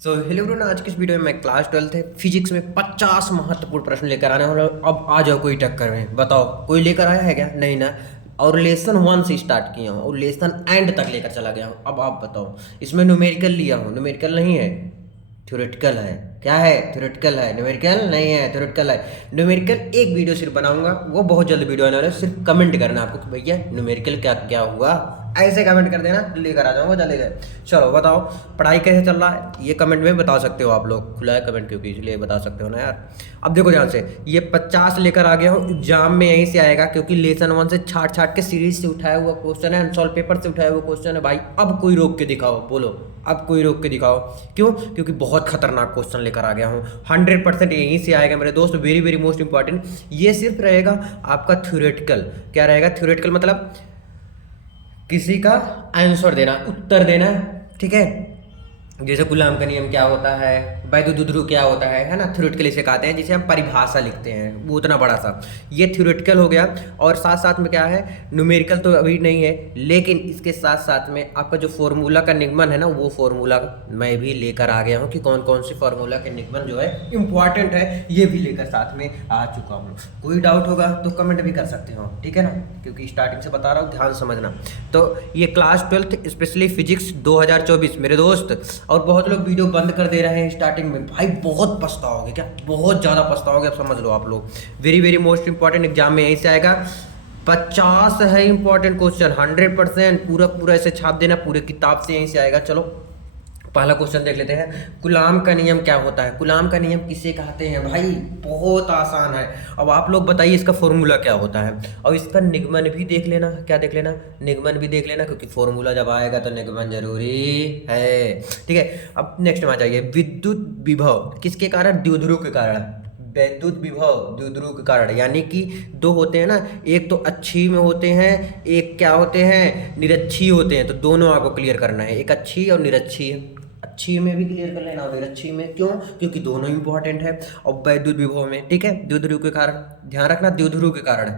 Hello bro, आज की इस वीडियो में मैं क्लास 12th है फिजिक्स में 50 महत्वपूर्ण प्रश्न लेकर आने वाला हूं। अब आ जाओ कोई टक्कर में, बताओ कोई लेकर आया है क्या? नहीं ना। और लेसन 1 से स्टार्ट किया हूँ और लेसन एंड तक लेकर चला गया हूँ। अब आप बताओ, इसमें न्यूमेरिकल लिया हूँ, न्यूमेरिकल नहीं है, थ्योरेटिकल है। क्या है? थ्योरेटिकल है, न्यूमेरिकल नहीं है, थ्योरेटिकल है। न्यूमेरिकल एक वीडियो सिर्फ बनाऊंगा, वो बहुत जल्द वीडियो आने वाला है। सिर्फ कमेंट करना आपको कि भैया न्यूमेरिकल क्या क्या हुआ, ऐसे कमेंट कर देना, लेकर आ जाऊंगा जल्दी से। चलो बताओ, पढ़ाई कैसे चल रहा है ये कमेंट में बता सकते हो आप लोग, खुला है कमेंट क्योंकि, इसलिए बता सकते हो ना यार। अब देखो ध्यान से, ये 50 लेकर आ गया हूँ, एग्जाम में यहीं से आएगा क्योंकि लेसन 1 से छाट छाट के सीरीज से उठाया हुआ क्वेश्चन है, अनसॉल्व पेपर से उठाया हुआ क्वेश्चन है भाई। अब कोई रोक के दिखाओ, बोलो अब कोई रोक के दिखाओ। क्यों? क्योंकि बहुत खतरनाक क्वेश्चन लेकर आ गया हूँ, 100% यहीं से आएगा मेरे दोस्त। Very very most important. ये सिर्फ रहेगा आपका थ्योरेटिकल। क्या रहेगा? थ्योरेटिकल मतलब किसी का आंसर देना, उत्तर देना, ठीक है। जैसे कूलम का नियम क्या होता है, वैद्युत ध्रुव क्या होता है ना, थ्योरेटिकल इसे कहते हैं, जिसे हम परिभाषा लिखते हैं, वो उतना बड़ा सा। ये थ्योरेटिकल हो गया। और साथ साथ में क्या है, न्यूमेरिकल तो अभी नहीं है, लेकिन इसके साथ साथ में आपका जो फॉर्मूला का निगमन है ना, वो फॉर्मूला मैं भी लेकर आ गया हूँ कि कौन कौन से फॉर्मूला के निगमन जो है इंपॉर्टेंट है, ये भी लेकर साथ में आ चुका हूँ। कोई डाउट होगा तो कमेंट भी कर सकते हो, ठीक है ना, क्योंकि स्टार्टिंग से बता रहा हूँ, ध्यान समझना। तो ये क्लास 12th स्पेशली फिजिक्स 2024 मेरे दोस्त। और बहुत लोग वीडियो बंद कर दे रहे हैं स्टार्टिंग में, भाई बहुत पछताओगे, क्या बहुत ज़्यादा पछताओगे, अब समझ लो आप लोग। Very very most important, exam में यहीं से आएगा। 50 है इंपॉर्टेंट क्वेश्चन, 100% पूरा पूरा ऐसे छाप देना, पूरे किताब से यहीं से आएगा। चलो पहला क्वेश्चन देख लेते हैं। कूलॉम का नियम क्या होता है? कूलॉम का नियम किसे कहते हैं भाई? बहुत आसान है। अब आप लोग बताइए इसका फॉर्मूला क्या होता है, और इसका निगमन भी देख लेना। क्या देख लेना? निगमन भी देख लेना, क्योंकि फॉर्मूला जब आएगा तो निगमन जरूरी है, ठीक है। अब नेक्स्ट में आ जाइए, विद्युत विभव किसके कारण? द्विध्रुव के कारण। वैद्युत विभव द्विध्रुव के कारण, यानी कि दो होते हैं ना, एक तो अच्छी में होते हैं, एक क्या होते हैं, निरक्षी होते हैं। तो दोनों आपको क्लियर करना है, एक अच्छी और निरक्षी है। अच्छी में भी क्लियर कर लेना, और अच्छी में क्यों? क्योंकि दोनों इंपॉर्टेंट है। और वैद्युत विभव में, ठीक है, द्विध्रुव के कारण, ध्यान रखना द्विध्रुव के कारण,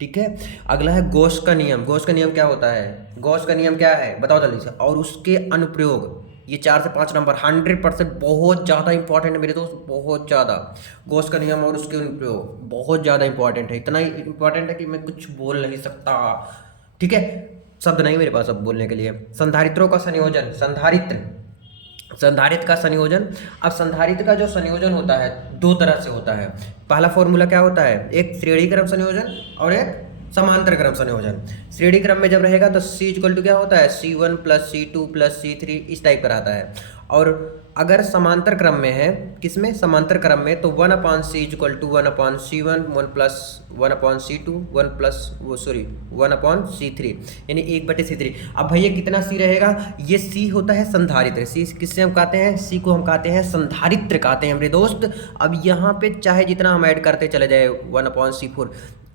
ठीक है। अगला है गॉस का नियम। गॉस का नियम क्या होता है? गॉस का नियम क्या है बताओ जल्दी से। और उसके अनुप्रयोग, ये 4 से 5 नंबर 100% बहुत ज़्यादा इंपॉर्टेंट है मेरे दोस्त, बहुत ज़्यादा। गॉस का नियम और उसके अनुप्रयोग बहुत ज़्यादा इंपॉर्टेंट है, इतना ही इंपॉर्टेंट है कि मैं कुछ बोल नहीं सकता, ठीक है। शब्द नहीं मेरे पास अब बोलने के लिए। संधारित्रों का संयोजन, संधारित्र, संधारित्र का संयोजन। अब संधारित्र का जो संयोजन होता है दो तरह से होता है। पहला फॉर्मूला क्या होता है? एक श्रेणी क्रम संयोजन और एक समांतर क्रम संयोजन। श्रेणी क्रम में जब रहेगा तो C इक्वल टू क्या होता है? C1 plus C2 plus C3, इस टाइप पर आता है। और अगर समांतर क्रम में है, किसमें? समांतर क्रम में, तो 1/C equal to 1/C1, 1 plus 1/C2, 1 plus वो सॉरी 1/C3, यानी 1/C3। अब भैया कितना C रहेगा? ये C होता है संधारित्र। C किससे हम कहते हैं? C को हम कहते हैं संधारित्र कहते हैं मेरे दोस्त। अब यहाँ पे चाहे जितना हम ऐड करते चले जाए 1/C4,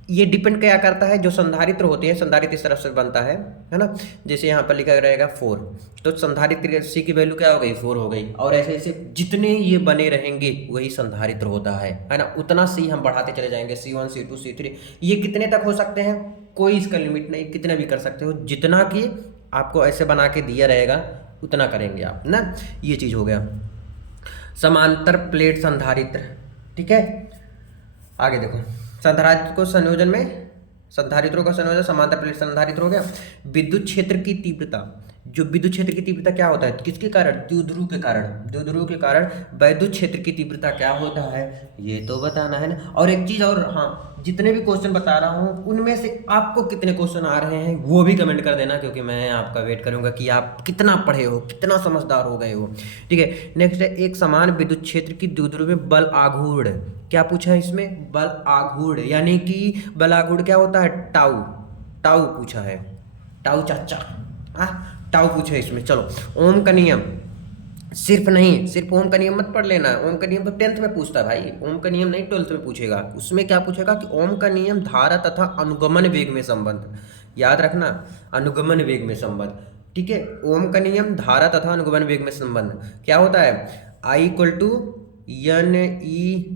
ये डिपेंड क्या करता है, जो संधारित्र होते हैं, संधारित्र इस तरफ से बनता है ना। जैसे यहाँ पर लिखा रहेगा 4, तो संधारित्र C की वैल्यू क्या हो गई? 4 हो गई। और ऐसे ऐसे जितने ये बने रहेंगे वही संधारित्र होता है ना। उतना C हम बढ़ाते चले जाएंगे, C1 C2 C3। ये कितने तक हो सकते हैं? कोई इसका लिमिट नहीं, कितने भी कर सकते हो, जितना कि आपको ऐसे बना के दिया रहेगा उतना करेंगे आप ना। ये चीज़ हो गया समांतर प्लेट संधारित्र, ठीक है। आगे देखो, संधारित्र को संयोजन में, संधारित्रों का संयोजन समांतर प्लेट संधारित्र हो गया। विद्युत क्षेत्र की तीव्रता, जो विद्युत क्षेत्र की तीव्रता क्या होता है? किसके कारण? द्विध्रुव के कारण। द्विध्रुव के कारण वैद्युत क्षेत्र की तीव्रता क्या होता है, ये तो बताना है ना। और एक चीज़ और, हाँ, जितने भी क्वेश्चन बता रहा हूँ उनमें से आपको कितने क्वेश्चन आ रहे हैं वो भी कमेंट कर देना, क्योंकि मैं आपका वेट करूंगा कि आप कितना पढ़े हो, कितना समझदार हो गए हो, ठीक है। नेक्स्ट है, एक समान विद्युत क्षेत्र की द्विध्रुव में बल आघूर्ण। क्या पूछा है इसमें? बल आघूर्ण, यानी कि बल आघूर्ण क्या होता है? टाउ, टाउ पूछा है, टाउ चाचा, टाउ पूछा है इसमें। चलो, ओम का नियम, सिर्फ नहीं, सिर्फ ओम का नियम मत पढ़ लेना। ओम का नियम तो 10th में पूछता है भाई, ओम का नियम नहीं 12th में पूछेगा। उसमें क्या पूछेगा कि ओम का नियम धारा तथा अनुगमन वेग में संबंध, याद रखना, अनुगमन वेग में संबंध, ठीक है। ओम का नियम धारा तथा अनुगमन वेग में संबंध क्या होता है? I equal to NE/AVD।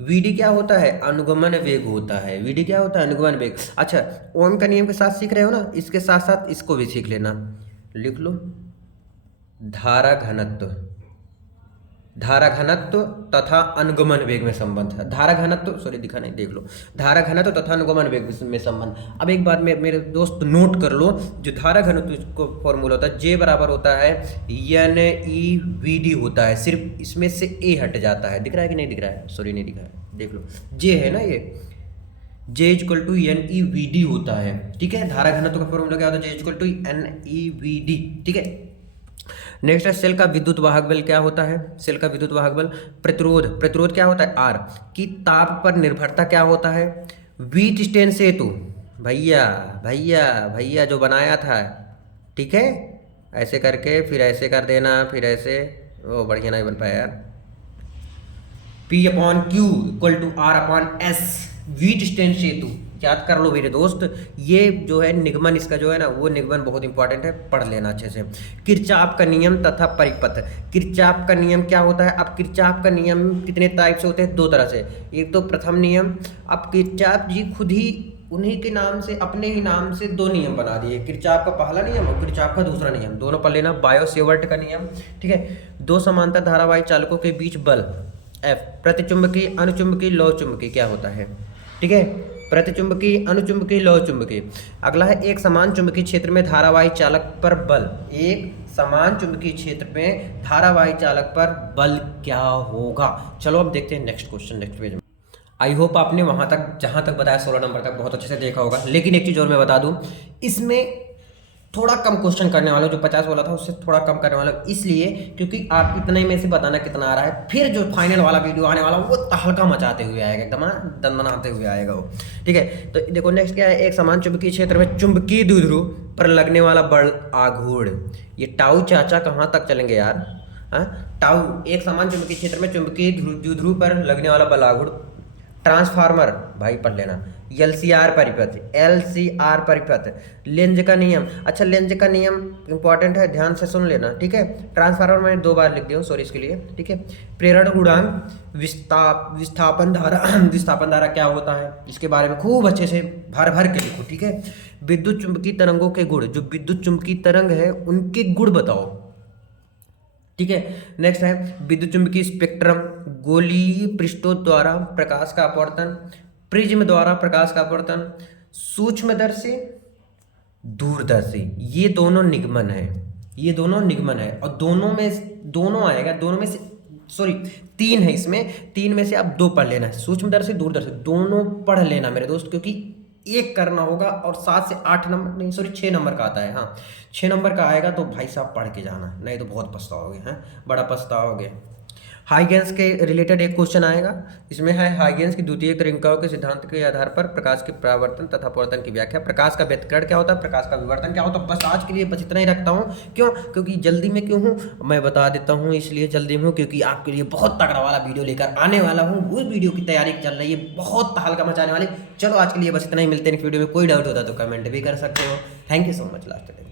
VD क्या होता है? अनुगमन वेग होता है। VD क्या होता है? अनुगमन वेग। अच्छा, ओम का नियम के साथ सीख रहे हो ना, इसके साथ साथ इसको भी सीख लेना, लिख लो। धारा घनत्व, धारा घनत्व तथा अनुगमन वेग में संबंध है। धारा घनत्व, सॉरी दिखा नहीं, देख लो, धारा घनत्व तथा अनुगमन वेग में संबंध। अब एक बात मेरे दोस्त नोट कर लो, जो धारा घनत्व को फॉर्मूला होता है जे बराबर होता है एन ई वी डी होता है, सिर्फ इसमें से ए हट जाता है। दिख रहा है कि नहीं दिख रहा है, सॉरी नहीं दिखा है, देख लो, जे है ना, ये J equal to N E V D होता है, ठीक है। धारा घनत्व का फॉर्मूला क्या होता है, J equal to N E V D, ठीक है। नेक्स्ट है सेल का विद्युत वाहक बल क्या होता है, सेल का विद्युत वाहक बल। प्रतिरोध, प्रतिरोध क्या होता है आर। की ताप पर निर्भरता क्या होता है, व्हीट स्टेन सेतु, भैया भैया भैया जो बनाया था, ठीक है, ऐसे करके फिर ऐसे कर देना, फिर ऐसे, वो बढ़िया नहीं बन पाया यार। P upon Q equal to R upon S, Wheatstone सेतु, याद कर लो मेरे दोस्त। ये जो है निगमन, इसका जो है ना वो निगमन बहुत इंपॉर्टेंट है, पढ़ लेना अच्छे से। किरचॉफ का नियम तथा परिपथ। किरचॉफ का नियम क्या होता है, अब किरचॉफ का नियम कितने टाइप से होते हैं, दो तरह से। एक तो प्रथम नियम, अब किरचॉफ जी खुद ही उन्हीं के नाम से, अपने ही नाम से दो नियम बना दिए, किरचॉफ का पहला नियम और किरचॉफ का दूसरा नियम, दोनों पढ़ लेना। बायो-सेवर्ट का नियम, ठीक है। दो समांतर धारावाही चालकों के बीच बल F, प्रतिचुंबकीय अनुचुंबकीय लौ चुंबकीय क्या होता है, ठीक है, प्रतिचुंबकीय अनुचुंबकीय लौ चुंबकीय। अगला है एक समान चुंबकीय क्षेत्र में धारावाही चालक पर बल, एक समान चुंबकीय क्षेत्र में धारावाही चालक पर बल क्या होगा। चलो अब देखते हैं नेक्स्ट क्वेश्चन, नेक्स्ट पेज में। आई होप आपने वहां तक, जहां तक बताया 16 नंबर तक बहुत अच्छे से देखा होगा। लेकिन एक चीज और मैं बता दूं, इसमें थोड़ा कम क्वेश्चन करने वाला हूं, जो 50 वाला था उससे थोड़ा कम करने वाला हूं, इसलिए क्योंकि आप इतने में से बताना कितना आ रहा है, फिर जो फाइनल वाला वीडियो आने वाला वो तहलका मचाते हुए आएगा, एकदम दनदनाते हुए आएगा वो, ठीक है। तो देखो नेक्स्ट क्या है, एक समान चुंबकीय क्षेत्र में चुंबकीय द्विध्रुव पर लगने वाला बल आघूर्ण। ये टाउ चाचा कहाँ तक चलेंगे यार, हाँ, टाउ, एक समान चुंबकीय क्षेत्र में चुंबकीय द्विध्रुव पर लगने वाला बल आघूर्ण। ट्रांसफार्मर, भाई पढ़ लेना। एलसीआर परिपथ, एलसीआर परिपथ। लेंज का नियम, अच्छा लेंज का नियम इंपॉर्टेंट है, ध्यान से सुन लेना, ठीक है। ट्रांसफार्मर मैंने 2 बार लिख दिया हूँ, सॉरी इसके लिए, ठीक है। प्रेरण गुणांक, विस्थापन धारा विस्थापन धारा क्या होता है, इसके बारे में खूब अच्छे से भर भर के लिखो, ठीक है। विद्युत चुंबकीय तरंगों के गुण, जो विद्युत चुंबकीय तरंग है उनके गुण बताओ, ठीक है। नेक्स्ट है विद्युत चुंबकीय स्पेक्ट्रम, गोलीय पृष्ठों द्वारा प्रकाश का अपवर्तन, प्रिज्म द्वारा प्रकाश का अपवर्तन, सूक्ष्मदर्शी, दूरदर्शी। ये दोनों निगमन है, ये दोनों निगमन है, और दोनों आएगा, दोनों में से, सॉरी 3 है इसमें, 3 में से आप 2 पढ़ लेना है, सूक्ष्मदर्शी दूरदर्शी दोनों पढ़ लेना मेरे दोस्त, क्योंकि एक करना होगा और 7 से 8 नंबर, नहीं सॉरी 6 नंबर का आता है, हाँ 6 नंबर का आएगा, तो भाई साहब पढ़ के जाना, नहीं तो बहुत पछताओगे, हैं बड़ा पछताओगे। हाइगेंस के रिलेटेड एक क्वेश्चन आएगा, इसमें है हाइगेंस की द्वितीय क्रियाओं के सिद्धांत के आधार पर प्रकाश के परावर्तन तथा अपवर्तन की व्याख्या। प्रकाश का व्यतिकरण क्या होता है, प्रकाश का विवर्तन क्या होता है। बस आज के लिए बस इतना ही रखता हूँ, क्यों, क्योंकि जल्दी में क्यों हूँ मैं बता देता हूँ, इसलिए जल्दी में हूँ क्योंकि आपके लिए बहुत तगड़ा वाला वीडियो लेकर आने वाला हूँ। वो वीडियो की तैयारी चल रही है, बहुत तहलका मचाने वाली। चलो आज के लिए बस इतना ही, मिलते हैं वीडियो में। कोई डाउट होता तो कमेंट भी कर सकते हो। Thank you so much last time.